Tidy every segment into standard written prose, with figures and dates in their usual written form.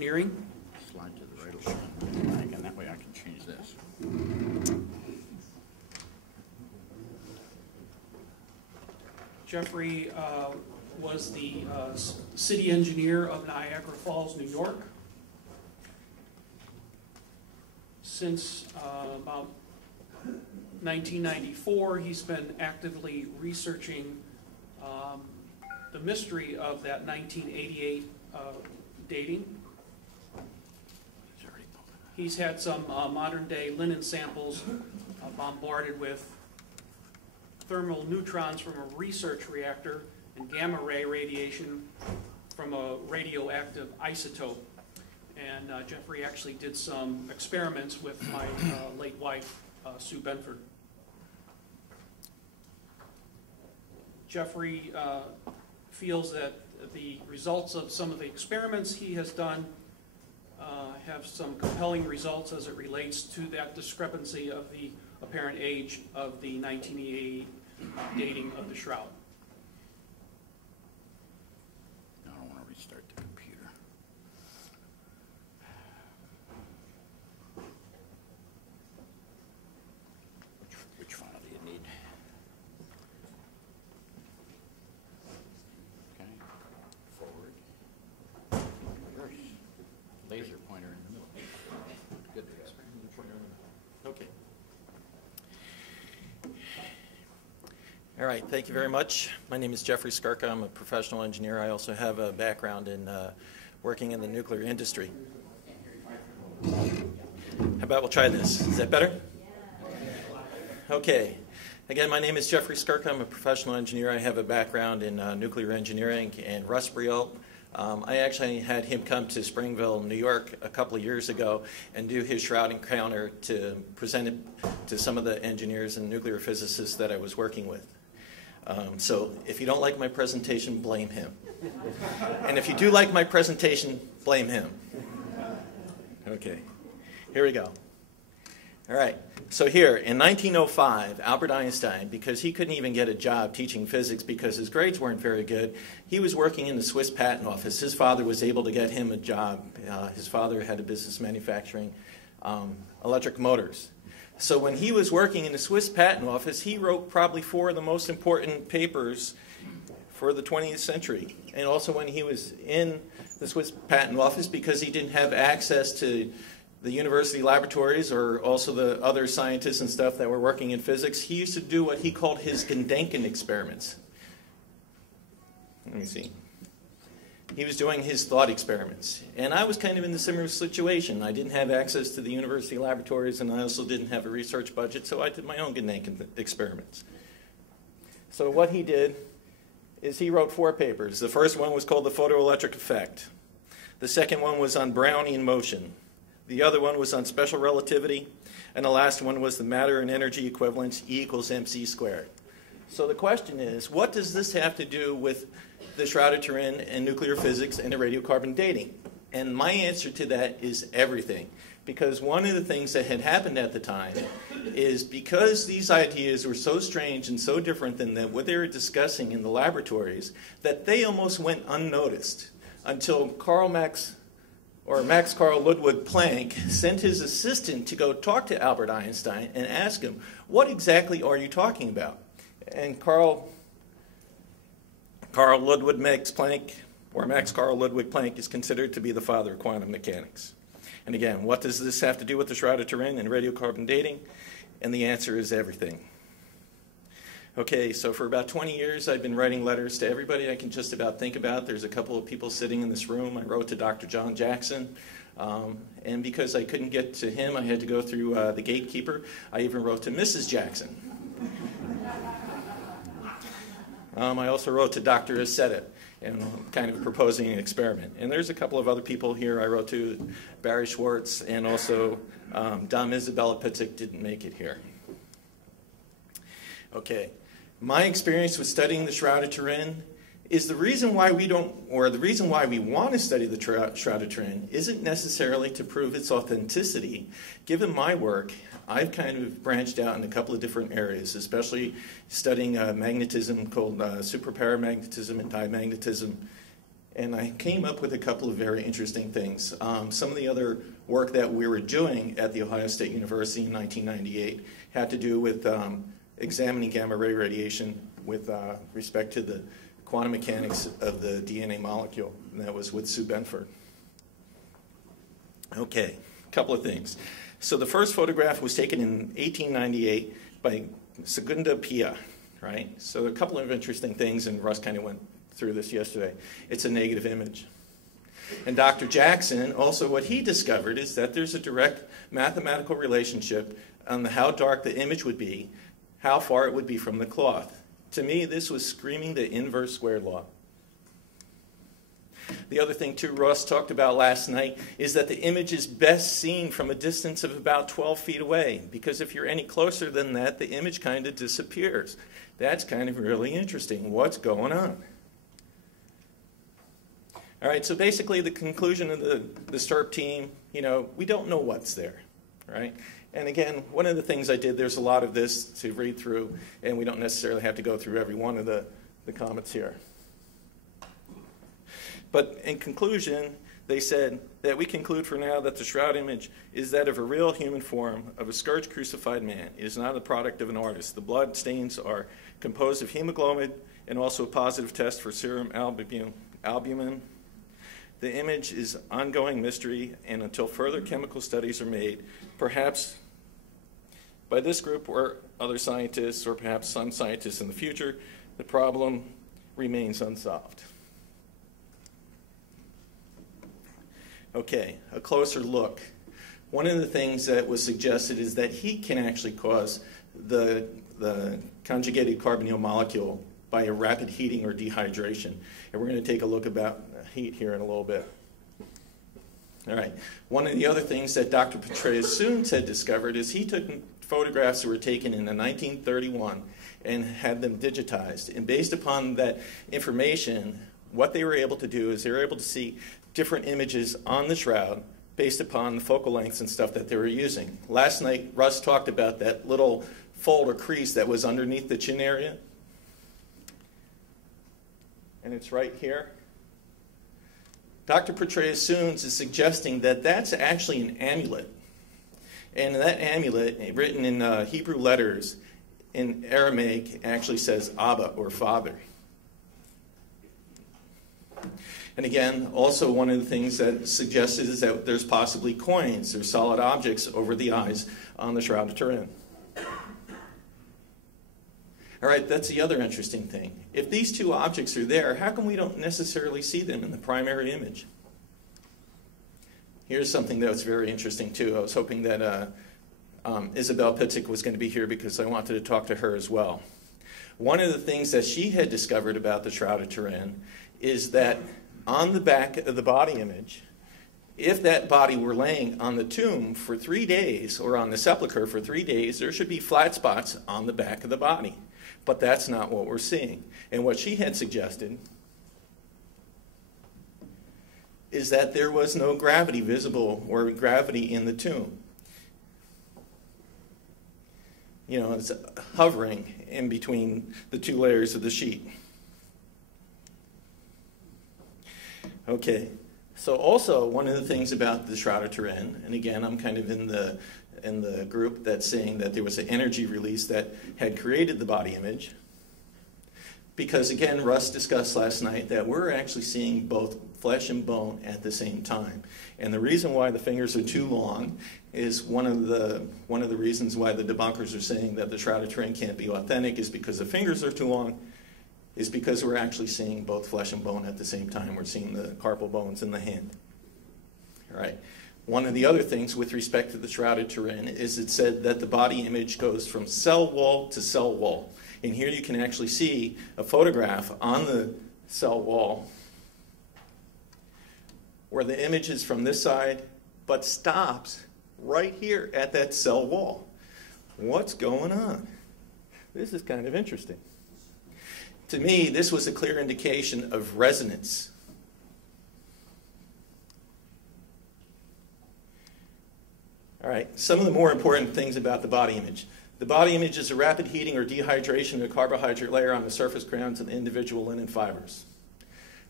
Engineering. Slide to the right a little bit, and that way I can change this. Jeffrey was the city engineer of Niagara Falls, New York. Since about 1994, he's been actively researching the mystery of that 1988 dating. He's had some modern-day linen samples bombarded with thermal neutrons from a research reactor and gamma ray radiation from a radioactive isotope. And Jeffrey actually did some experiments with my late wife, Sue Benford. Jeffrey feels that the results of some of the experiments he has done have some compelling results as it relates to that discrepancy of the apparent age of the 1988 dating of the Shroud. I don't want to restart the computer. Which file do you need? Okay. Forward. Reverse. Laser pointer in the middle. Good. Okay. All right, thank you very much. My name is Jeffrey Skurka. I'm a professional engineer. I also have a background in working in the nuclear industry. How about we'll try this? Is that better? Okay. Again, my name is Jeffrey Skurka. I'm a professional engineer. I have a background in nuclear engineering and Russ Briel. I actually had him come to Springville, New York a couple of years ago and do his Shroud encounter to present it to some of the engineers and nuclear physicists that I was working with. So if you don't like my presentation, blame him. And if you do like my presentation, blame him. Okay, here we go. All right, so here in 1905, Albert Einstein, because he couldn't even get a job teaching physics because his grades weren't very good, he was working in the Swiss patent office. His father was able to get him a job. His father had a business manufacturing electric motors. So when he was working in the Swiss patent office, he wrote probably 4 of the most important papers for the 20th century. And also when he was in the Swiss patent office, because he didn't have access to the university laboratories or also the other scientists and stuff that were working in physics, he used to do what he called his Gedanken experiments. Let me see. He was doing his thought experiments. And I was kind of in the similar situation. I didn't have access to the university laboratories, and I also didn't have a research budget, so I did my own Gedanken experiments. So what he did is he wrote 4 papers. The first one was called The Photoelectric Effect. The second one was on Brownian motion. The other one was on special relativity. And the last one was the matter and energy equivalence, E equals mc squared. So the question is, what does this have to do with the Shroud of Turin and nuclear physics and the radiocarbon dating? And my answer to that is everything. Because one of the things that had happened at the time is because these ideas were so strange and so different than what they were discussing in the laboratories, that they almost went unnoticed until Max Carl Ludwig Planck sent his assistant to go talk to Albert Einstein and ask him, what exactly are you talking about? And Carl Ludwig Max Planck, or Max Carl Ludwig Planck, is considered to be the father of quantum mechanics. And again, what does this have to do with the Shroud of Turin and radiocarbon dating? And the answer is everything. Okay, so for about 20 years, I've been writing letters to everybody I can just about think about. There's a couple of people sitting in this room. I wrote to Dr. John Jackson. And because I couldn't get to him, I had to go through the gatekeeper. I even wrote to Mrs. Jackson. I also wrote to Dr. Aceta and kind of proposing an experiment. And there's a couple of other people here I wrote to, Barry Schwartz, and also Dom Isabella Pitzik didn't make it here. Okay, my experience with studying the Shroud of Turin is the reason why we don't, or the reason why we want to study the Shroud of Turin isn't necessarily to prove its authenticity. Given my work, I've kind of branched out in a couple of different areas, especially studying magnetism called superparamagnetism and diamagnetism. And I came up with a couple of very interesting things. Some of the other work that we were doing at The Ohio State University in 1998 had to do with examining gamma ray radiation with respect to the quantum mechanics of the DNA molecule, and that was with Sue Benford. Okay, a couple of things. So the first photograph was taken in 1898 by Segunda Pia, right? So a couple of interesting things, and Russ kind of went through this yesterday. It's a negative image. And Dr. Jackson, also what he discovered is that there's a direct mathematical relationship on how dark the image would be, how far it would be from the cloth. To me, this was screaming the inverse squared law. The other thing, too, Ross talked about last night is that the image is best seen from a distance of about 12 feet away, because if you're any closer than that, the image kind of disappears. That's kind of really interesting. What's going on? All right, so basically the conclusion of the STERP team, we don't know what's there, right? And again, one of the things I did, there's a lot of this to read through, and we don't necessarily have to go through every one of the comments here. But in conclusion, they said that we conclude for now that the Shroud image is that of a real human form of a scourged crucified man. It is not the product of an artist. The blood stains are composed of hemoglobin and also a positive test for serum albumin. The image is ongoing mystery, and until further chemical studies are made, perhaps by this group or other scientists, or perhaps some scientists in the future, the problem remains unsolved. Okay, a closer look. One of the things that was suggested is that heat can actually cause the conjugated carbonyl molecule by a rapid heating or dehydration. And we're going to take a look about heat here in a little bit. All right. One of the other things that Dr. Petraeus-Soons had discovered is he took photographs that were taken in 1931 and had them digitized. And based upon that information, what they were able to do is they were able to see different images on the shroud based upon the focal lengths and stuff that they were using. Last night, Russ talked about that little fold or crease that was underneath the chin area. And it's right here. Dr. Petraeus-Soons is suggesting that that's actually an amulet. And that amulet, written in Hebrew letters, in Aramaic, actually says Abba, or Father. And again, also one of the things that suggested is that there's possibly coins or solid objects over the eyes on the Shroud of Turin. All right, that's the other interesting thing. If these two objects are there, how come we don't necessarily see them in the primary image? Here's something that was very interesting, too. I was hoping that Isabel Pitzik was going to be here because I wanted to talk to her as well. One of the things that she had discovered about the Shroud of Turin is that on the back of the body image, if that body were laying on the tomb for 3 days, or on the sepulcher for 3 days, there should be flat spots on the back of the body. But that's not what we're seeing. And what she had suggested is that there was no gravity visible or gravity in the tomb. It's hovering in between the two layers of the sheet. Okay, so also one of the things about the Shroud of Turin, and again, I'm kind of in the group that's saying that there was an energy release that had created the body image. Because again, Russ discussed last night that we're actually seeing both flesh and bone at the same time. And the reason why the fingers are too long is one of the reasons why the debunkers are saying that the Shroud of Turin can't be authentic is because the fingers are too long, is because we're actually seeing both flesh and bone at the same time. We're seeing the carpal bones in the hand. All right. One of the other things with respect to the Shroud of Turin is it said that the body image goes from cell wall to cell wall. And here you can actually see a photograph on the cell wall where the image is from this side but stops right here at that cell wall. What's going on? This is kind of interesting. To me, this was a clear indication of resonance. All right, some of the more important things about the body image. The body image is a rapid heating or dehydration of the carbohydrate layer on the surface crowns of the individual linen fibers.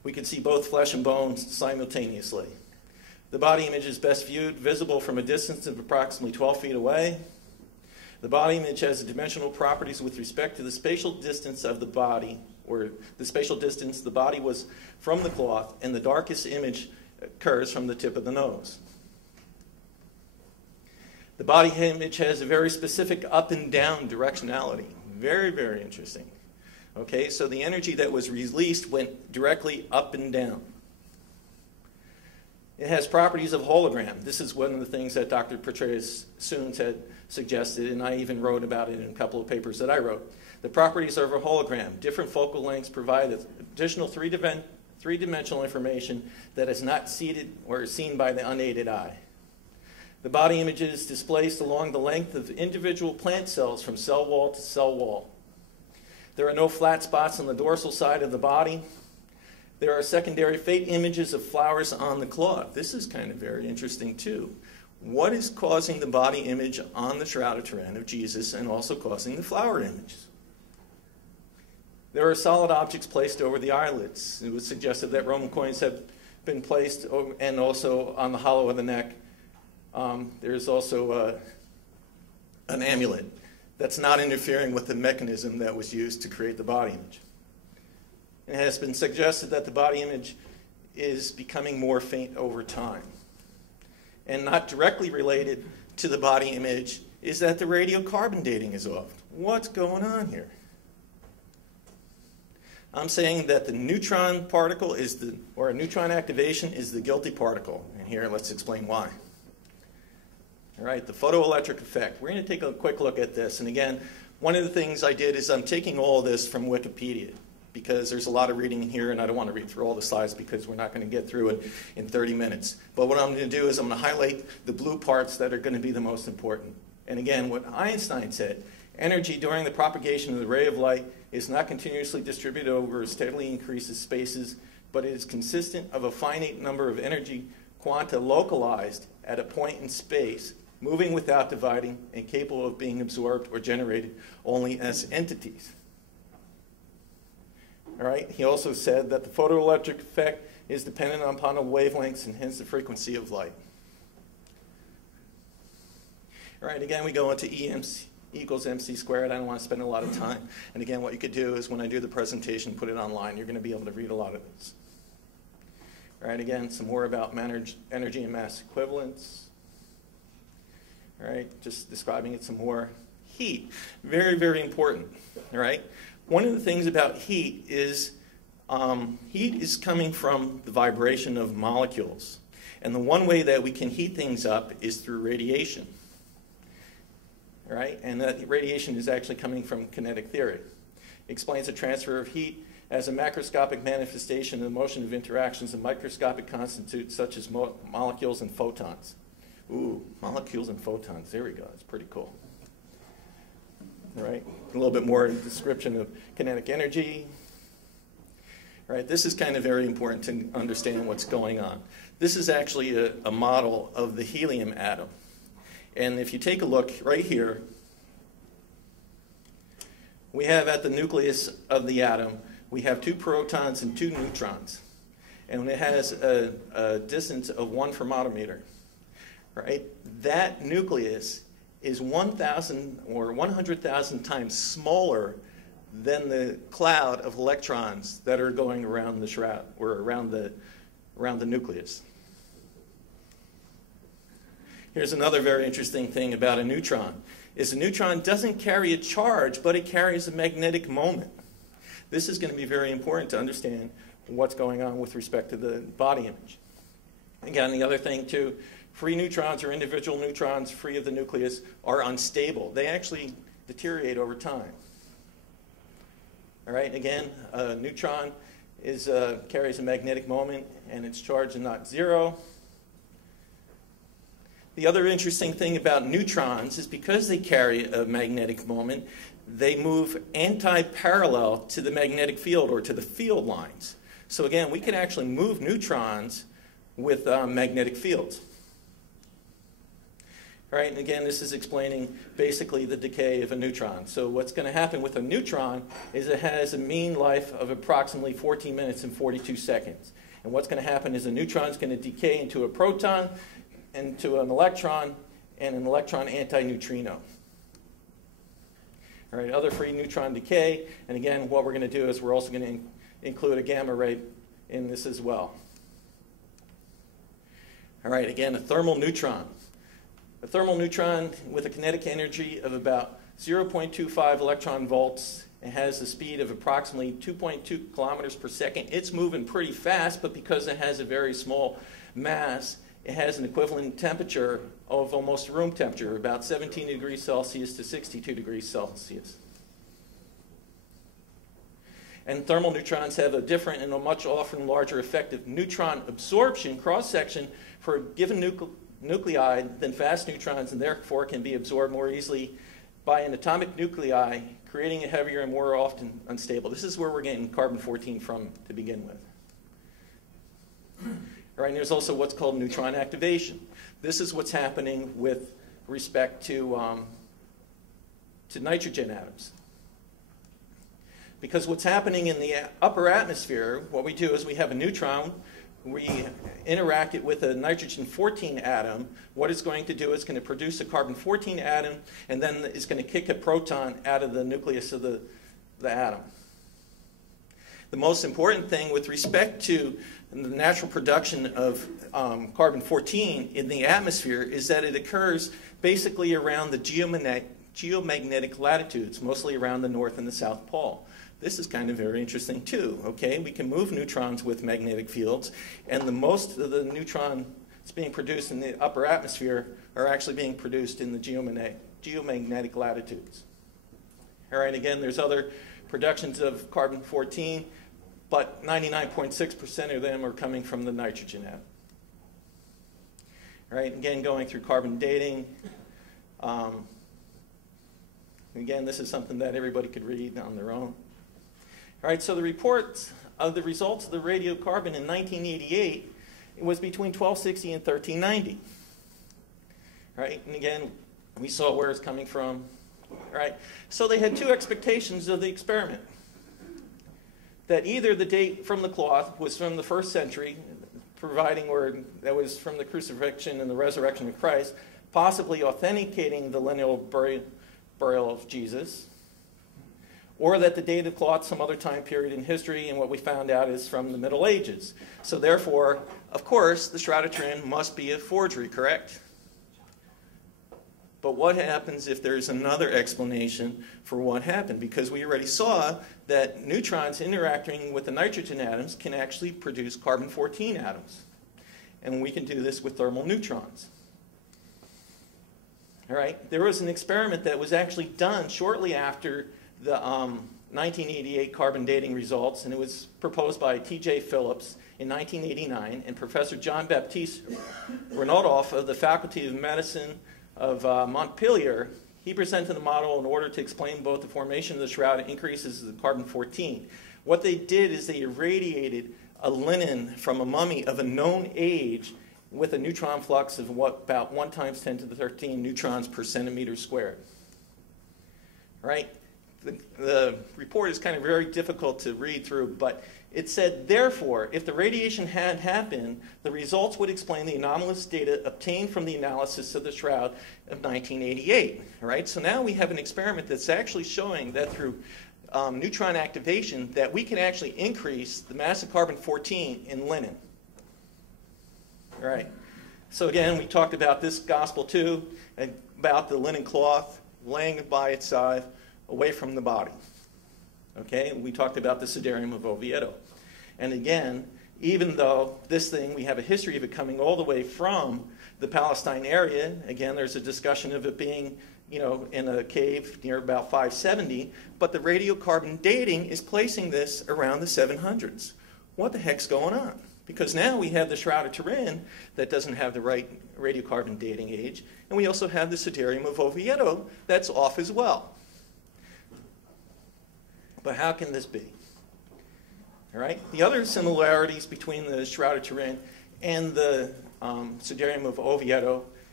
We can see both flesh and bones simultaneously. The body image is best viewed visible from a distance of approximately 12 feet away. The body image has dimensional properties with respect to the spatial distance of the body, or the spatial distance the body was from the cloth, and the darkest image occurs from the tip of the nose. The body image has a very specific up and down directionality. Very, very interesting. Okay, so the energy that was released went directly up and down. It has properties of hologram. This is one of the things that Dr. Petraeus-Soons had suggested, and I even wrote about it in a couple of papers that I wrote. The properties of a hologram. Different focal lengths provide additional three-dimensional information that is not seated or seen by the unaided eye. The body image is displaced along the length of individual plant cells from cell wall to cell wall. There are no flat spots on the dorsal side of the body. There are secondary fate images of flowers on the cloth. This is kind of very interesting too. What is causing the body image on the Shroud of Turin of Jesus and also causing the flower image? There are solid objects placed over the eyelids. It was suggested that Roman coins have been placed over, and also on the hollow of the neck. There's also an amulet that's not interfering with the mechanism that was used to create the body image. It has been suggested that the body image is becoming more faint over time. And not directly related to the body image is that the radiocarbon dating is off. What's going on here? I'm saying that the neutron particle or a neutron activation is the guilty particle. And here, let's explain why. All right, the photoelectric effect. We're going to take a quick look at this. And again, one of the things I did is I'm taking all this from Wikipedia, because there's a lot of reading here, and I don't want to read through all the slides because we're not going to get through it in 30 minutes. But what I'm going to do is I'm going to highlight the blue parts that are going to be the most important. And again, what Einstein said, energy during the propagation of the ray of light is not continuously distributed over steadily increases spaces, but it is consistent of a finite number of energy quanta localized at a point in space, moving without dividing, and capable of being absorbed or generated only as entities. All right. He also said that the photoelectric effect is dependent upon the wavelengths and hence the frequency of light. All right, again, we go into E equals mc squared. I don't want to spend a lot of time. And again, what you could do is when I do the presentation, put it online. You're going to be able to read a lot of this. All right, again, some more about energy and mass equivalence. All right, just describing it some more. Heat, very, very important. All right. One of the things about heat is coming from the vibration of molecules. And the one way that we can heat things up is through radiation. All right? And that radiation is actually coming from kinetic theory. It explains the transfer of heat as a macroscopic manifestation of the motion of interactions of microscopic constituents such as molecules and photons. Ooh, molecules and photons. There we go. That's pretty cool. All right, a little bit more description of kinetic energy. All right, this is kind of very important to understand what's going on. This is actually a model of the helium atom. And if you take a look right here, we have at the nucleus of the atom, we have 2 protons and 2 neutrons. And it has a distance of 1 fermatometer. Right? That nucleus is 1,000 or 100,000 times smaller than the cloud of electrons that are going around the shroud or around the nucleus. Here's another very interesting thing about a neutron. Is a neutron doesn't carry a charge, but it carries a magnetic moment. This is going to be very important to understand what's going on with respect to the body image. Again, the other thing too, free neutrons or individual neutrons free of the nucleus are unstable. They actually deteriorate over time. All right, again, a neutron carries a magnetic moment and its charge is not zero. The other interesting thing about neutrons is because they carry a magnetic moment, they move anti-parallel to the magnetic field or to the field lines. So again, we can actually move neutrons with magnetic fields. Right? And again, this is explaining basically the decay of a neutron. So what's going to happen with a neutron is it has a mean life of approximately 14 minutes and 42 seconds. And what's going to happen is a neutron is going to decay into a proton, into an electron, and an electron antineutrino. All right, other free neutron decay. And again, what we're going to do is we're also going to include a gamma ray in this as well. All right, again, a thermal neutron. A thermal neutron with a kinetic energy of about 0.25 electron volts. It has a speed of approximately 2.2 kilometers per second. It's moving pretty fast, but because it has a very small mass, it has an equivalent temperature of almost room temperature, about 17 degrees Celsius to 62 degrees Celsius. And thermal neutrons have a different and a much often larger effective neutron absorption cross-section for a given nuclei than fast neutrons, and therefore can be absorbed more easily by an atomic nuclei, creating a heavier and more often unstable. This is where we're getting carbon-14 from to begin with. All right, and there's also what's called neutron activation. This is what's happening with respect to nitrogen atoms. Because what's happening in the upper atmosphere, what we do is we have a neutron, we interact it with a nitrogen-14 atom. What it's going to do is going to produce a carbon-14 atom, and then it's going to kick a proton out of the nucleus of the atom. The most important thing with respect to the natural production of carbon-14 in the atmosphere is that it occurs basically around the geomagnetic latitudes, mostly around the North and the South Pole. This is kind of very interesting too, okay? We can move neutrons with magnetic fields, and the most of the neutrons being produced in the upper atmosphere are actually being produced in the geomagnetic latitudes. All right, again, there's other productions of carbon-14, but 99.6% of them are coming from the nitrogen atom. All right, again, going through carbon dating. Again, this is something that everybody could read on their own. All right, so the reports of the results of the radiocarbon in 1988, it was between 1260 and 1390. All right, and again, we saw where it's coming from. All right, so they had two expectations of the experiment. That either the date from the cloth was from the 1st century, providing where that was from the crucifixion and the resurrection of Christ, possibly authenticating the lineal burial of Jesus, or that the date of the cloth some other time period in history, and what we found out is from the Middle Ages. So therefore, of course, the Shroud of Turin must be a forgery, correct? But what happens if there's another explanation for what happened? Because we already saw that neutrons interacting with the nitrogen atoms can actually produce carbon-14 atoms. And we can do this with thermal neutrons. All right, there was an experiment that was actually done shortly after the 1988 carbon dating results, and it was proposed by T.J. Phillips in 1989, and Professor John Baptiste Renaudot of the Faculty of Medicine of Montpellier. He presented the model in order to explain both the formation of the shroud and increases of the carbon-14. What they did is they irradiated a linen from a mummy of a known age with a neutron flux of about 1 × 10⁻13 neutrons per centimeter squared. Right? The report is kind of very difficult to read through, but it said, therefore, if the radiation had happened, the results would explain the anomalous data obtained from the analysis of the shroud of 1988. Right? So now we have an experiment that's actually showing that through neutron activation that we can actually increase the mass of carbon-14 in linen. All right. So again, we talked about this gospel too, about the linen cloth laying by its side away from the body. Okay, we talked about the Siderium of Oviedo. And again, even though this thing, we have a history of it coming all the way from the Palestine area, again, there's a discussion of it being, in a cave near about 570, but the radiocarbon dating is placing this around the 700s. What the heck's going on? Because now we have the Shroud of Turin that doesn't have the right radiocarbon dating age, and we also have the Siderium of Oviedo that's off as well. But how can this be? All right. The other similarities between the Shroud of Turin and the Siderium of Oviedo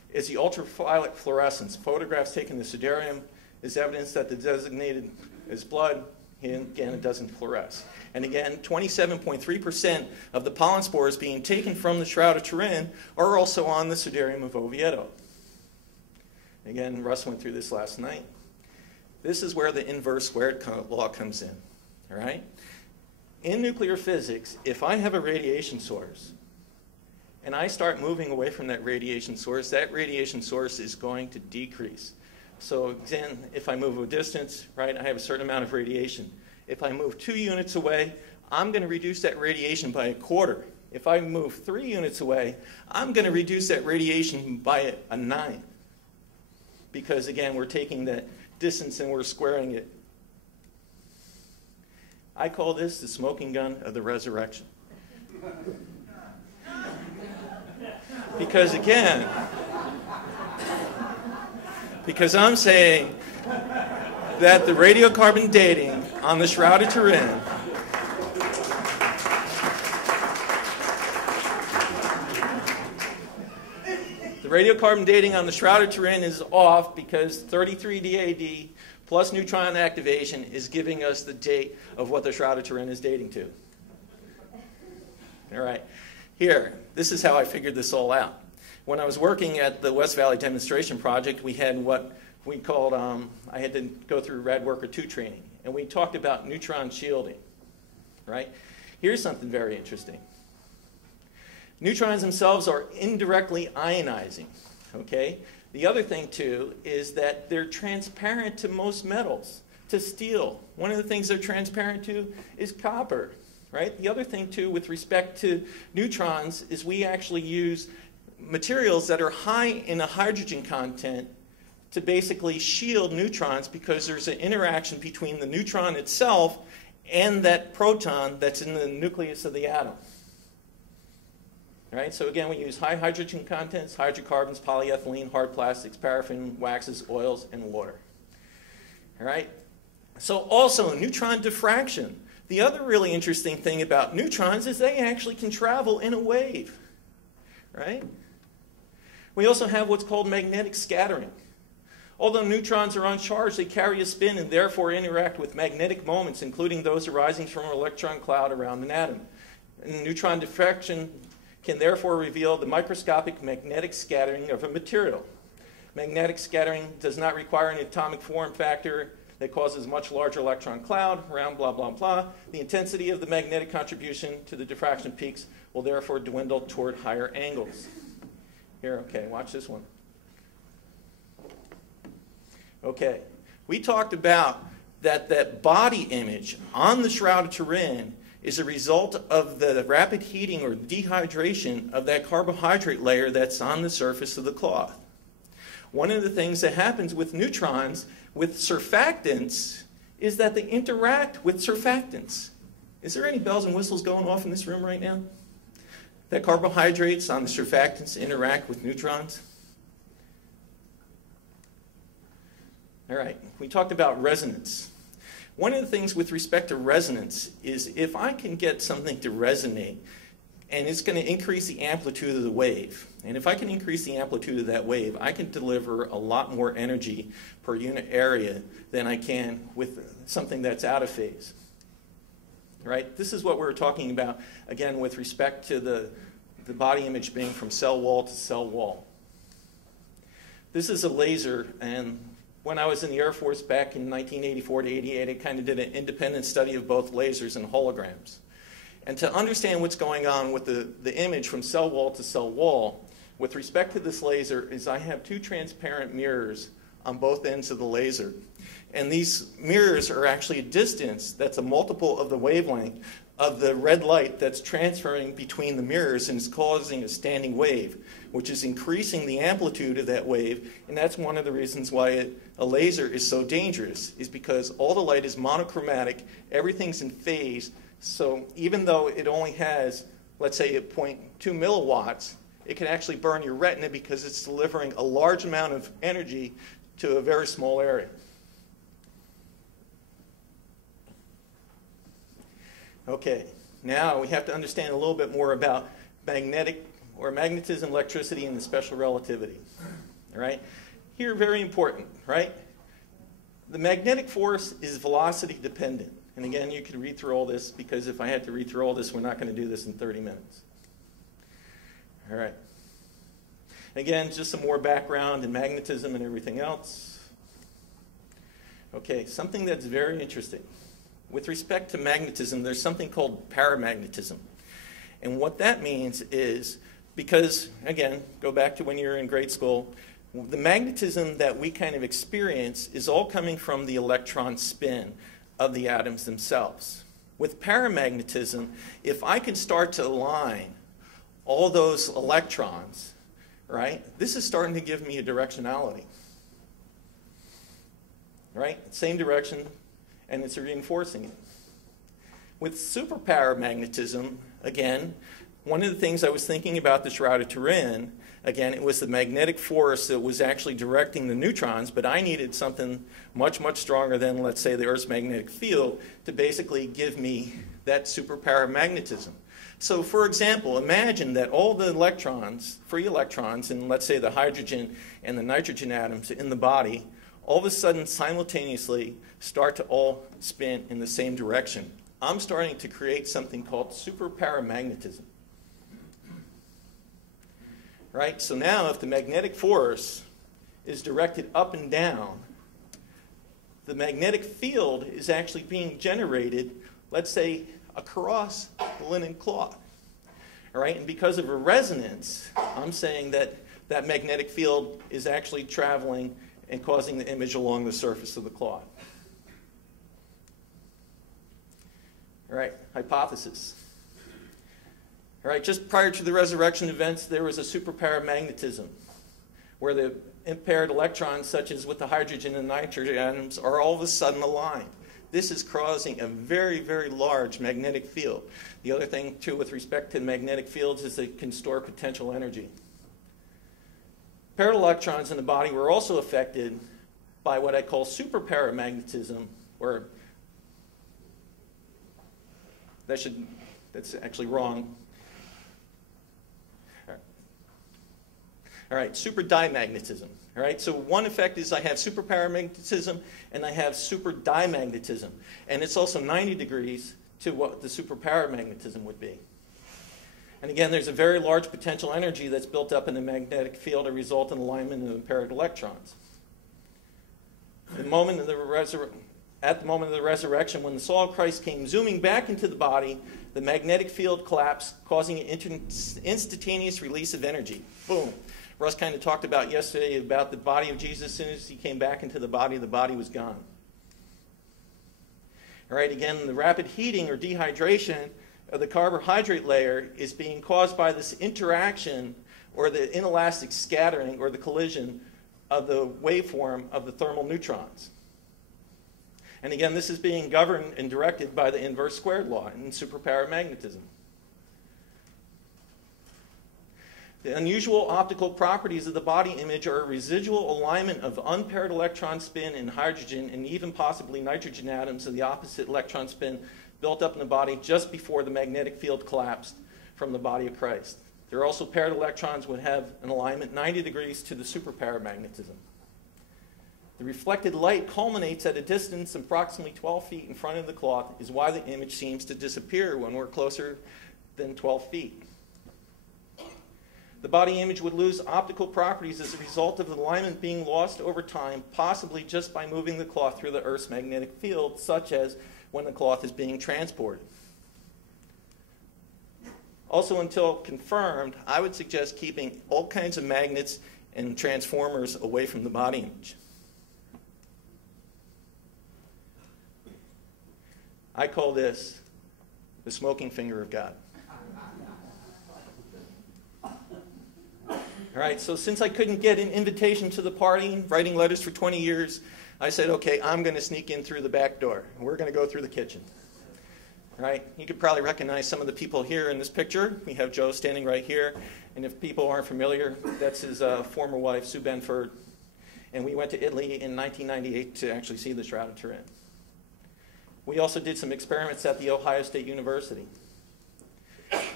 is the ultraviolet fluorescence. Photographs taken in the sudarium is evidence that the designated is blood. And again, it doesn't fluoresce. And again, 27.3% of the pollen spores being taken from the Shroud of Turin are also on the sudarium of Oviedo. Again, Russ went through this last night. This is where the inverse squared law comes in. All right? In nuclear physics, if I have a radiation source, and I start moving away from that radiation source is going to decrease. So again, if I move a distance, right, I have a certain amount of radiation. If I move 2 units away, I'm going to reduce that radiation by 1/4. If I move 3 units away, I'm going to reduce that radiation by a 9. Because again, we're taking that distance and we're squaring it. I call this the smoking gun of the resurrection. Because again, because I'm saying that the radiocarbon dating on the Shroud of Turin is off because 33 DAD plus neutron activation is giving us the date of what the Shroud of Turin is dating to. All right. Here, this is how I figured this all out. When I was working at the West Valley Demonstration Project, we had what we called, I had to go through Rad Worker 2 training, and we talked about neutron shielding, right? Here's something very interesting. Neutrons themselves are indirectly ionizing, okay? The other thing, too, is that they're transparent to most metals, to steel. One of the things they're transparent to is copper, right? The other thing, too, with respect to neutrons is we actually use materials that are high in a hydrogen content to basically shield neutrons because there's an interaction between the neutron itself and that proton that's in the nucleus of the atom. All right, so again, we use high hydrogen contents, hydrocarbons, polyethylene, hard plastics, paraffin, waxes, oils, and water. All right, so also neutron diffraction. The other really interesting thing about neutrons is they actually can travel in a wave, right? We also have what's called magnetic scattering. Although neutrons are uncharged, they carry a spin and therefore interact with magnetic moments, including those arising from an electron cloud around an atom. And neutron diffraction can therefore reveal the microscopic magnetic scattering of a material. Magnetic scattering does not require an atomic form factor that causes much larger electron cloud around blah, blah, blah. The intensity of the magnetic contribution to the diffraction peaks will therefore dwindle toward higher angles. Here, okay, watch this one. Okay, we talked about that body image on the Shroud of Turin is a result of the rapid heating or dehydration of that carbohydrate layer that's on the surface of the cloth. One of the things that happens with neutrons with surfactants is that they interact with surfactants. Is there any bells and whistles going off in this room right now? That carbohydrates on the surfactants interact with neutrons? All right, we talked about resonance. One of the things with respect to resonance is if I can get something to resonate, and it's going to increase the amplitude of the wave. And if I can increase the amplitude of that wave, I can deliver a lot more energy per unit area than I can with something that's out of phase. Right? This is what we're talking about, again, with respect to the body image being from cell wall to cell wall. This is a laser, and when I was in the Air Force back in 1984 to 88, I kind of did an independent study of both lasers and holograms. And to understand what's going on with the image from cell wall to cell wall, with respect to this laser, is I have 2 transparent mirrors on both ends of the laser. And these mirrors are actually a distance that's a multiple of the wavelength of the red light that's transferring between the mirrors and is causing a standing wave, which is increasing the amplitude of that wave. And that's one of the reasons why a laser is so dangerous, is because all the light is monochromatic, everything's in phase. So even though it only has, let's say, 0.2 milliwatts, it can actually burn your retina because it's delivering a large amount of energy to a very small area. Okay, now we have to understand a little bit more about magnetic or magnetism, electricity, and the special relativity. All right? Here, very important, right? The magnetic force is velocity dependent. And again, you can read through all this, because if I had to read through all this, we're not going to do this in 30 minutes. All right. Again, just some more background in magnetism and everything else. Okay, something that's very interesting. With respect to magnetism, there's something called paramagnetism. And what that means is, because, again, go back to when you were in grade school, the magnetism that we kind of experience is all coming from the electron spin of the atoms themselves. With paramagnetism, if I can start to align all those electrons, right, this is starting to give me a directionality. Right? Same direction, and it's reinforcing it. With superparamagnetism, again, one of the things I was thinking about the Shroud of Turin, again, it was the magnetic force that was actually directing the neutrons, but I needed something much, much stronger than, let's say, the Earth's magnetic field to basically give me that superparamagnetism. So, for example, imagine that all the electrons, free electrons, in, let's say, the hydrogen and the nitrogen atoms in the body, all of a sudden, simultaneously, start to all spin in the same direction. I'm starting to create something called superparamagnetism. Right? So now, if the magnetic force is directed up and down, the magnetic field is actually being generated, let's say, across the linen cloth. All right? And because of a resonance, I'm saying that that magnetic field is actually traveling and causing the image along the surface of the cloth. All right, hypothesis. All right, just prior to the resurrection events, there was a superparamagnetism, where the impaired electrons, such as with the hydrogen and nitrogen atoms, are all of a sudden aligned. This is causing a very, very large magnetic field. The other thing, too, with respect to magnetic fields is it can store potential energy. Paired electrons in the body were also affected by what I call superparamagnetism, where that's actually wrong. All right, superdimagnetism. All right, so one effect is I have superparamagnetism and I have superdimagnetism. And it's also 90 degrees to what the superparamagnetism would be. And again, there's a very large potential energy that's built up in the magnetic field to result in alignment of impaired electrons. At the moment of the resurrection, when the soul of Christ came zooming back into the body, the magnetic field collapsed, causing an instantaneous release of energy. Boom. Russ kind of talked about yesterday about the body of Jesus. As soon as he came back into the body was gone. All right, again, the rapid heating or dehydration of the carbohydrate layer is being caused by this interaction or the inelastic scattering or the collision of the waveform of the thermal neutrons. And again, this is being governed and directed by the inverse squared law in superparamagnetism. The unusual optical properties of the body image are a residual alignment of unpaired electron spin in hydrogen and even possibly nitrogen atoms of the opposite electron spin built up in the body just before the magnetic field collapsed from the body of Christ. There are also paired electrons would have an alignment 90 degrees to the superparamagnetism. The reflected light culminates at a distance approximately 12 feet in front of the cloth, is why the image seems to disappear when we're closer than 12 feet. The body image would lose optical properties as a result of the alignment being lost over time, possibly just by moving the cloth through the Earth's magnetic field, such as when the cloth is being transported. Also, until confirmed, I would suggest keeping all kinds of magnets and transformers away from the body image. I call this the smoking finger of God. All right, so since I couldn't get an invitation to the party, writing letters for 20 years, I said, okay, I'm going to sneak in through the back door, and we're going to go through the kitchen. All right, you could probably recognize some of the people here in this picture. We have Joe standing right here, and if people aren't familiar, that's his former wife, Sue Benford, and we went to Italy in 1998 to actually see the Shroud of Turin. We also did some experiments at The Ohio State University.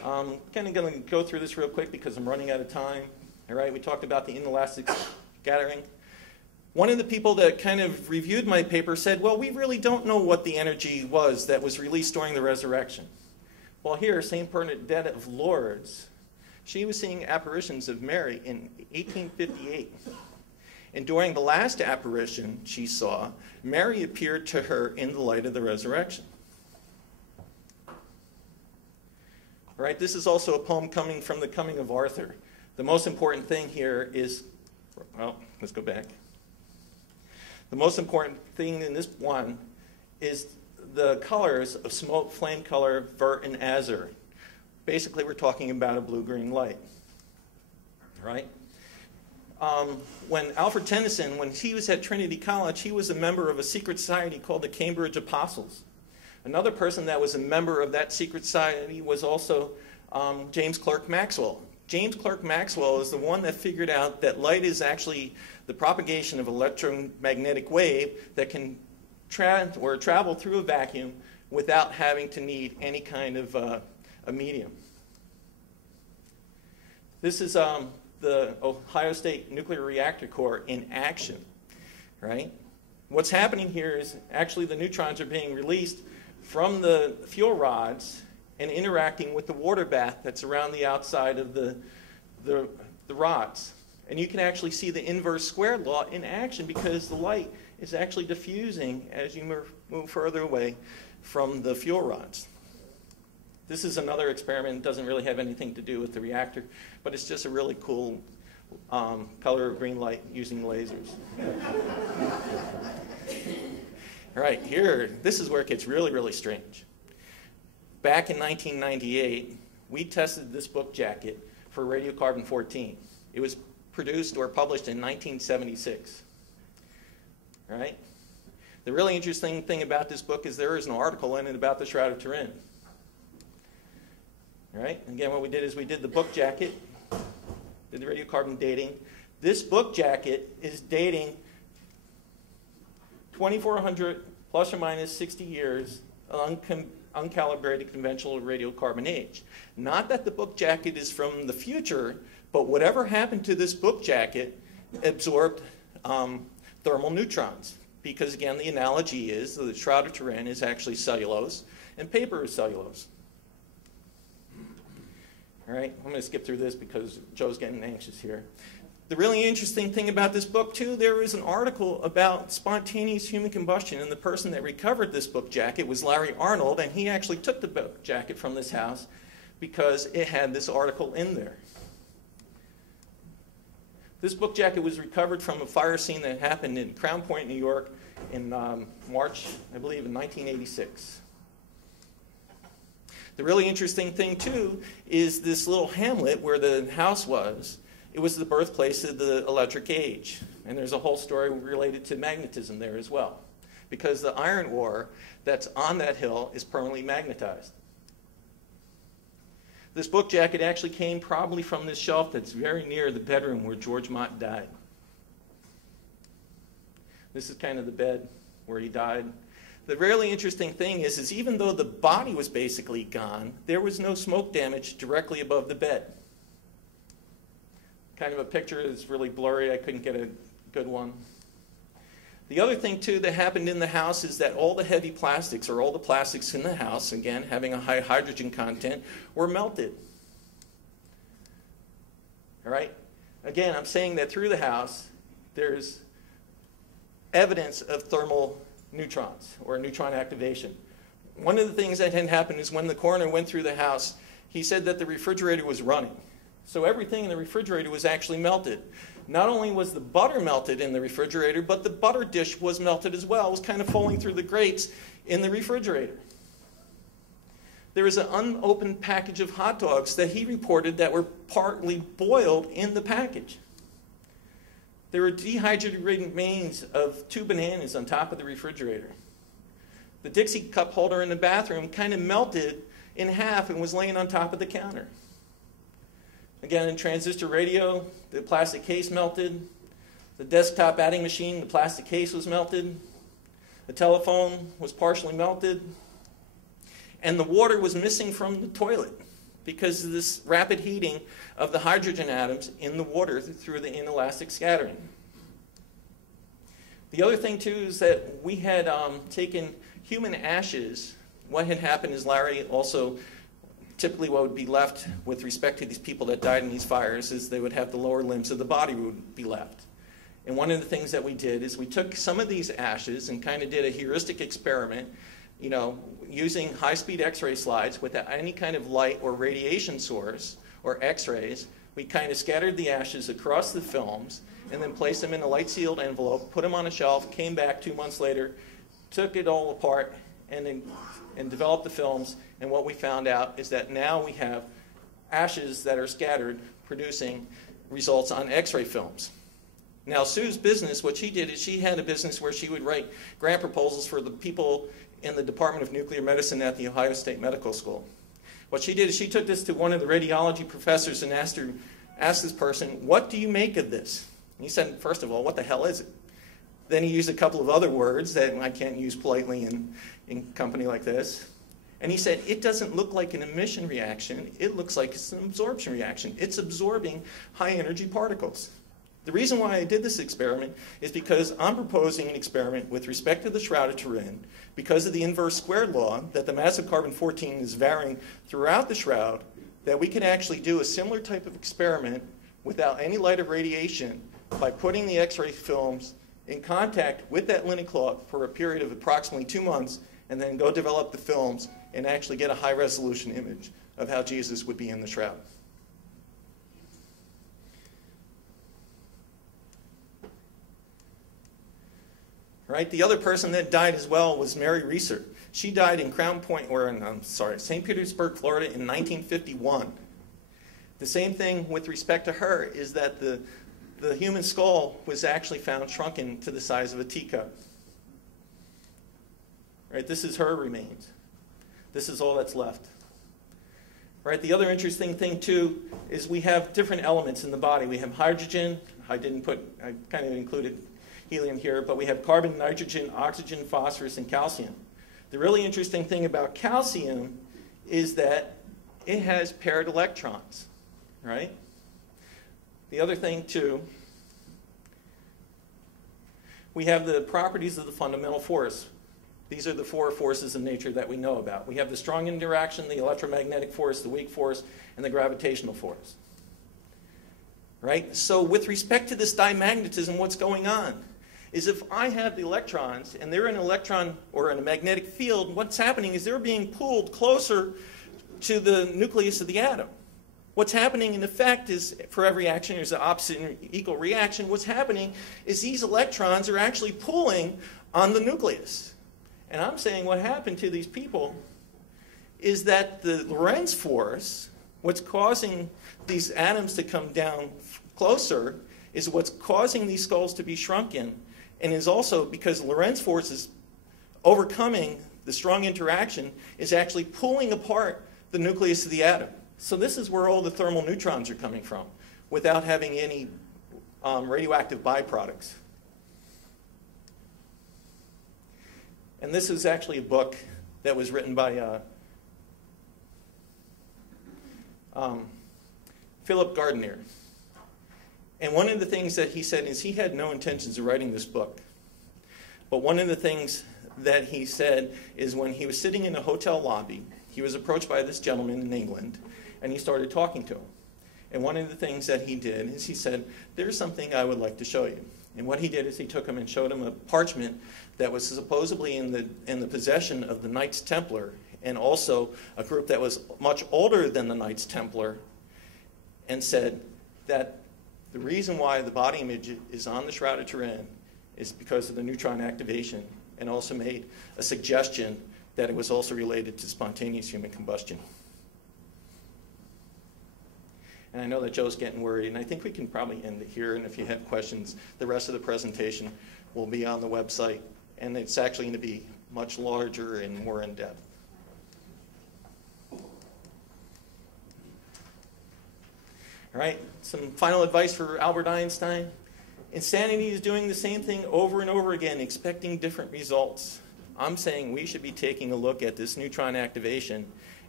Kind of going to go through this real quick because I'm running out of time. All right, we talked about the inelastic scattering. One of the people that kind of reviewed my paper said, well, we really don't know what the energy was that was released during the resurrection. Well, here, St. Bernadette of Lourdes, she was seeing apparitions of Mary in 1858. And during the last apparition she saw, Mary appeared to her in the light of the resurrection. All right, this is also a poem coming from the coming of Arthur. The most important thing here is, well, let's go back. The most important thing in this one is the colors of smoke, flame color, vert, and azure. Basically, we're talking about a blue-green light. Right? When Alfred Tennyson, when he was at Trinity College, he was a member of a secret society called the Cambridge Apostles. Another person that was a member of that secret society was also James Clerk Maxwell. James Clerk Maxwell is the one that figured out that light is actually the propagation of electromagnetic wave that can travel through a vacuum without having to need any kind of a medium. This is the Ohio State Nuclear Reactor Core in action, right? What's happening here is actually the neutrons are being released from the fuel rods and interacting with the water bath that's around the outside of the rods. And you can actually see the inverse squared law in action because the light is actually diffusing as you move further away from the fuel rods. This is another experiment. It doesn't really have anything to do with the reactor, but it's just a really cool color of green light using lasers. All right, here, this is where it gets really, really strange. Back in 1998, we tested this book jacket for Radiocarbon 14. It was produced or published in 1976. All right? The really interesting thing about this book is there is an article in it about the Shroud of Turin. All right? Again, what we did is we did the book jacket, did the radiocarbon dating. This book jacket is dating 2,400 plus or minus 60 years uncalibrated conventional radiocarbon age. Not that the book jacket is from the future, but whatever happened to this book jacket absorbed thermal neutrons. Because again, the analogy is that the Shroud of Turin is actually cellulose, and paper is cellulose. All right, I'm going to skip through this because Joe's getting anxious here. The really interesting thing about this book, too, there is an article about spontaneous human combustion, and the person that recovered this book jacket was Larry Arnold, and he actually took the book jacket from this house because it had this article in there. This book jacket was recovered from a fire scene that happened in Crown Point, New York in March, I believe, in 1986. The really interesting thing, too, is this little hamlet where the house was. It was the birthplace of the electric age. And there's a whole story related to magnetism there as well. Because the iron ore that's on that hill is permanently magnetized. This book jacket actually came probably from this shelf that's very near the bedroom where George Mott died. This is kind of the bed where he died. The really interesting thing is even though the body was basically gone, there was no smoke damage directly above the bed. Kind of a picture is really blurry. I couldn't get a good one. The other thing, too, that happened in the house is that all the heavy plastics, or all the plastics in the house, again, having a high hydrogen content, were melted. All right? Again, I'm saying that through the house, there's evidence of thermal neutrons, or neutron activation. One of the things that had happened is when the coroner went through the house, he said that the refrigerator was running. So everything in the refrigerator was actually melted. Not only was the butter melted in the refrigerator, but the butter dish was melted as well. It was kind of falling through the grates in the refrigerator. There was an unopened package of hot dogs that he reported that were partly boiled in the package. There were dehydrated remains of 2 bananas on top of the refrigerator. The Dixie cup holder in the bathroom kind of melted in half and was laying on top of the counter. Again, in transistor radio, the plastic case melted. The desktop adding machine, the plastic case was melted. The telephone was partially melted. And the water was missing from the toilet. because of this rapid heating of the hydrogen atoms in the water through the inelastic scattering. The other thing, too, is that we had taken human ashes. What had happened is Larry also, typically what would be left with respect to these people that died in these fires is they would have the lower limbs of the body would be left. And one of the things that we did is we took some of these ashes and kind of did a heuristic experiment, you know, using high-speed X-ray slides without any kind of light or radiation source or X-rays. We kind of scattered the ashes across the films and then placed them in a light-sealed envelope, put them on a shelf, came back 2 months later, took it all apart, and developed the films. And what we found out is that now we have ashes that are scattered producing results on X-ray films. Now, Sue's business, what she did is she had a business where she would write grant proposals for the people in the Department of Nuclear Medicine at the Ohio State Medical School. What she did is she took this to one of the radiology professors and asked this person, what do you make of this? And he said, first of all, what the hell is it? Then he used a couple of other words that I can't use politely in a company like this. And he said, it doesn't look like an emission reaction. It looks like it's an absorption reaction. It's absorbing high-energy particles. The reason why I did this experiment is because I'm proposing an experiment with respect to the Shroud of Turin because of the inverse squared law that the mass of carbon-14 is varying throughout the Shroud, that we can actually do a similar type of experiment without any light or radiation by putting the X-ray films in contact with that linen cloth for a period of approximately 2 months and then go develop the films and actually get a high-resolution image of how Jesus would be in the Shroud. Right? The other person that died as well was Mary Reeser. She died in St. Petersburg, Florida in 1951. The same thing with respect to her is that the human skull was actually found shrunken to the size of a teacup. Right? This is her remains. This is all that's left. Right? The other interesting thing, too, is we have different elements in the body. We have hydrogen. I kind of included helium here, but we have carbon, nitrogen, oxygen, phosphorus, and calcium. The really interesting thing about calcium is that it has paired electrons, right? The other thing, too, we have the properties of the fundamental force. These are the 4 forces of nature that we know about. We have the strong interaction, the electromagnetic force, the weak force, and the gravitational force. Right? So with respect to this dimagnetism, what's going on is if I have the electrons and they're in an electron or in a magnetic field, what's happening is they're being pulled closer to the nucleus of the atom. What's happening in effect is, for every action, there's an opposite and equal reaction. What's happening is these electrons are actually pulling on the nucleus. And I'm saying what happened to these people is that the Lorentz force, what's causing these atoms to come down closer, is what's causing these skulls to be shrunken, and is also because Lorentz force is overcoming the strong interaction, is actually pulling apart the nucleus of the atom. So this is where all the thermal neutrons are coming from, without having any radioactive byproducts. And this is actually a book that was written by Philip Gardner. And one of the things that he said is he had no intentions of writing this book. But one of the things that he said is when he was sitting in a hotel lobby, he was approached by this gentleman in England, and he started talking to him. And one of the things that he did is he said, there's something I would like to show you. And what he did is he took him and showed him a parchment that was supposedly in the possession of the Knights Templar, and also a group that was much older than the Knights Templar, and said that the reason why the body image is on the Shroud of Turin is because of the neutron activation, and also made a suggestion that it was also related to spontaneous human combustion. And I know that Joe's getting worried, and I think we can probably end it here, and if you have questions, the rest of the presentation will be on the website, and it's actually going to be much larger and more in-depth. All right, some final advice for Albert Einstein. Insanity is doing the same thing over and over again, expecting different results. I'm saying we should be taking a look at this neutron activation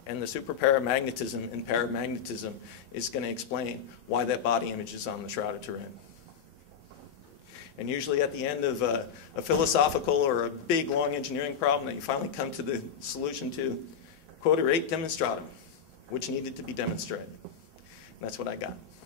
And the superparamagnetism in paramagnetism is going to explain why that body image is on the Shroud of Turin. And usually at the end of a philosophical or a big, long engineering problem that you finally come to the solution to, quod erat demonstratum, which needed to be demonstrated. And that's what I got.